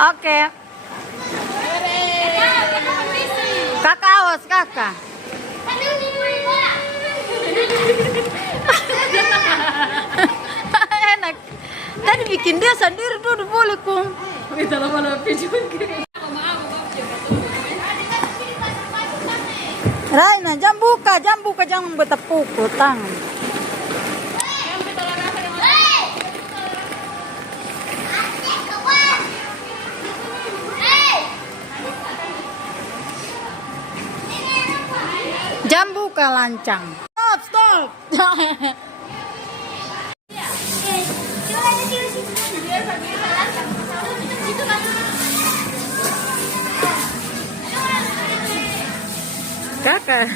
Oke. Kakak awas kakak. Enak. Tadi bikin dia sendiri tuh boleh kung. Raina, jam buka, jangan bertepuk tangan. Jam buka lancang. Stop. Kakak.